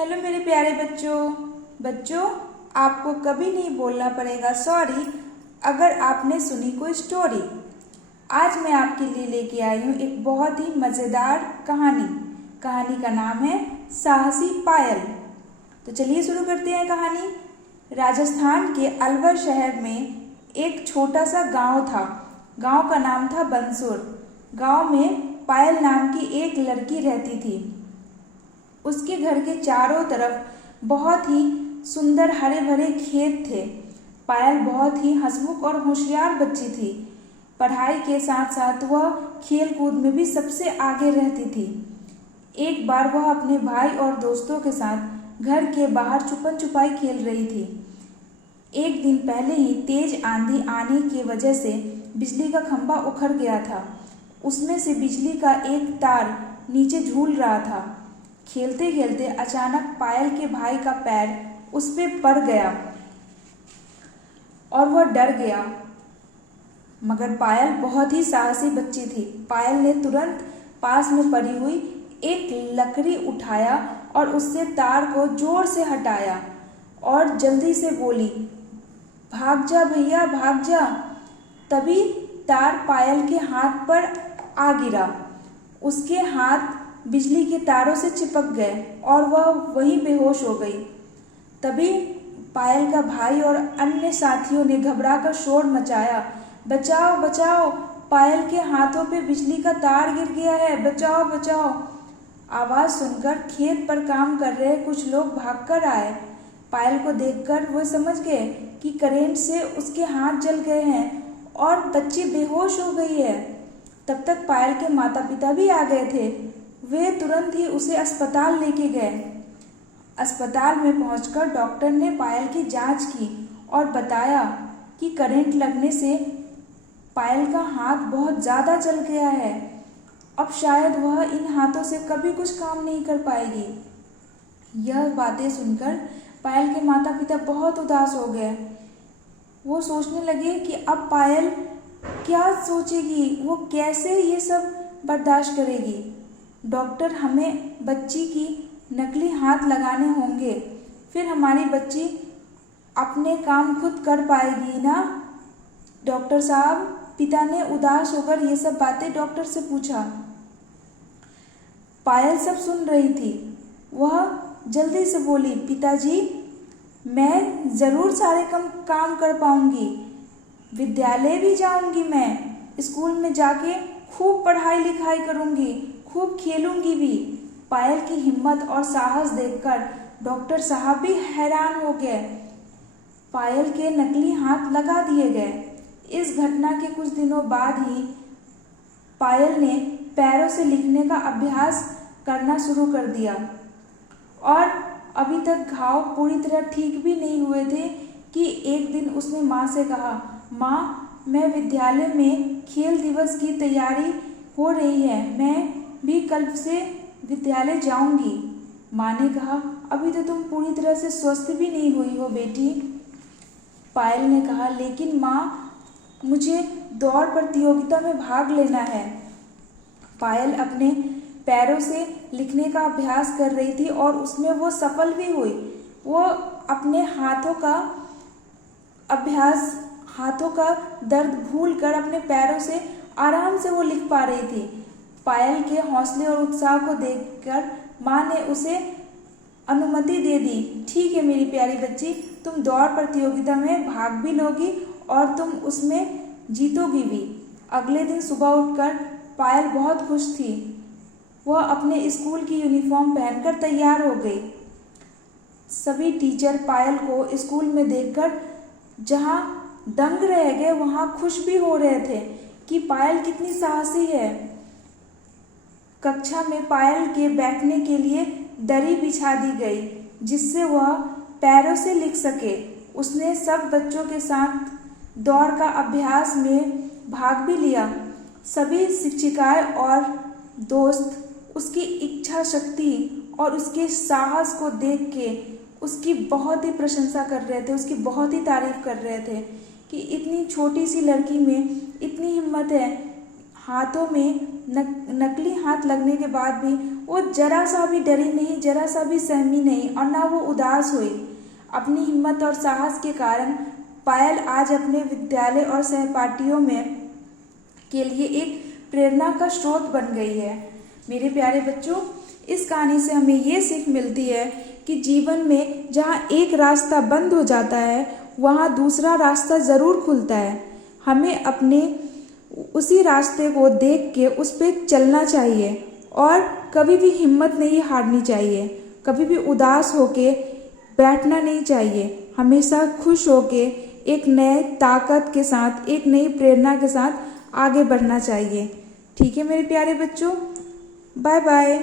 Hello मेरे प्यारे बच्चों आपको कभी नहीं बोलना पड़ेगा सॉरी अगर आपने सुनी कोई स्टोरी। आज मैं आपके लिए लेके आई हूँ एक बहुत ही मज़ेदार कहानी का नाम है साहसी पायल। तो चलिए शुरू करते हैं कहानी। राजस्थान के अलवर शहर में एक छोटा सा गांव था। गांव का नाम था बंसुर। गांव में पायल नाम की एक लड़की रहती थी। उसके घर के चारों तरफ बहुत ही सुंदर हरे भरे खेत थे। पायल बहुत ही हंसमुख और होशियार बच्ची थी। पढ़ाई के साथ साथ वह खेल कूद में भी सबसे आगे रहती थी। एक बार वह अपने भाई और दोस्तों के साथ घर के बाहर छुपन छुपाई खेल रही थी। एक दिन पहले ही तेज आंधी आने की वजह से बिजली का खंभा उखड़ गया था। उसमें से बिजली का एक तार नीचे झूल रहा था। खेलते खेलते अचानक पायल के भाई का पैर उस पे पड़ गया और वह डर गया। मगर पायल बहुत ही साहसी बच्ची थी। पायल ने तुरंत पास में पड़ी हुई एक लकड़ी उठाया और उससे तार को जोर से हटाया और जल्दी से बोली, भाग जा भैया भाग जा। तभी तार पायल के हाथ पर आ गिरा। उसके हाथ बिजली के तारों से चिपक गए और वह वहीं बेहोश हो गई। तभी पायल का भाई और अन्य साथियों ने घबराकर शोर मचाया, बचाओ बचाओ, पायल के हाथों पे बिजली का तार गिर गया है, बचाओ बचाओ। आवाज़ सुनकर खेत पर काम कर रहे कुछ लोग भागकर आए। पायल को देखकर वह समझ गए कि करंट से उसके हाथ जल गए हैं और बच्ची बेहोश हो गई है। तब तक पायल के माता पिता भी आ गए थे। वे तुरंत ही उसे अस्पताल लेके गए। अस्पताल में पहुंचकर डॉक्टर ने पायल की जांच की और बताया कि करंट लगने से पायल का हाथ बहुत ज़्यादा जल गया है। अब शायद वह इन हाथों से कभी कुछ काम नहीं कर पाएगी। यह बातें सुनकर पायल के माता पिता बहुत उदास हो गए। वो सोचने लगे कि अब पायल क्या सोचेगी, वो कैसे ये सब बर्दाश्त करेगी। डॉक्टर, हमें बच्ची की नकली हाथ लगाने होंगे, फिर हमारी बच्ची अपने काम खुद कर पाएगी ना डॉक्टर साहब। पिता ने उदास होकर ये सब बातें डॉक्टर से पूछा। पायल सब सुन रही थी। वह जल्दी से बोली, पिताजी मैं ज़रूर सारे काम कर पाऊंगी, विद्यालय भी जाऊंगी, मैं स्कूल में जाके खूब पढ़ाई लिखाई करूंगी, खूब खेलूंगी भी। पायल की हिम्मत और साहस देखकर डॉक्टर साहब भी हैरान हो गए। पायल के नकली हाथ लगा दिए गए। इस घटना के कुछ दिनों बाद ही पायल ने पैरों से लिखने का अभ्यास करना शुरू कर दिया और अभी तक घाव पूरी तरह ठीक भी नहीं हुए थे कि एक दिन उसने माँ से कहा, माँ मैं विद्यालय में खेल दिवस की तैयारी हो रही है, मैं भी कल से विद्यालय जाऊंगी। माँ ने कहा, अभी तो तुम पूरी तरह से स्वस्थ भी नहीं हुई हो बेटी। पायल ने कहा, लेकिन माँ मुझे दौड़ प्रतियोगिता में भाग लेना है। पायल अपने पैरों से लिखने का अभ्यास कर रही थी और उसमें वो सफल भी हुई। वो अपने हाथों का दर्द भूलकर अपने पैरों से आराम से वो लिख पा रही थी। पायल के हौसले और उत्साह को देखकर माँ ने उसे अनुमति दे दी। ठीक है मेरी प्यारी बच्ची, तुम दौड़ प्रतियोगिता में भाग भी लोगी और तुम उसमें जीतोगी भी। अगले दिन सुबह उठकर पायल बहुत खुश थी। वह अपने स्कूल की यूनिफॉर्म पहनकर तैयार हो गई। सभी टीचर पायल को स्कूल में देखकर जहाँ दंग रह गए वहाँ खुश भी हो रहे थे कि पायल कितनी साहसी है। कक्षा में पायल के बैठने के लिए दरी बिछा दी गई जिससे वह पैरों से लिख सके। उसने सब बच्चों के साथ दौड़ का अभ्यास में भाग भी लिया। सभी शिक्षिकाएं और दोस्त उसकी इच्छा शक्ति और उसके साहस को देख के उसकी बहुत ही प्रशंसा कर रहे थे, उसकी बहुत ही तारीफ कर रहे थे कि इतनी छोटी सी लड़की में इतनी हिम्मत है। हाथों में नकली हाथ लगने के बाद भी वो जरा सा भी डरी नहीं, जरा सा भी सहमी नहीं और ना वो उदास हुई। अपनी हिम्मत और साहस के कारण पायल आज अपने विद्यालय और सहपाठियों में के लिए एक प्रेरणा का स्रोत बन गई है। मेरे प्यारे बच्चों, इस कहानी से हमें ये सीख मिलती है कि जीवन में जहाँ एक रास्ता बंद हो जाता है वहाँ दूसरा रास्ता ज़रूर खुलता है। हमें अपने उसी रास्ते को देख के उस पर चलना चाहिए और कभी भी हिम्मत नहीं हारनी चाहिए, कभी भी उदास होके बैठना नहीं चाहिए। हमेशा खुश होके एक नए ताकत के साथ, एक नई प्रेरणा के साथ आगे बढ़ना चाहिए। ठीक है मेरे प्यारे बच्चों, बाय बाय।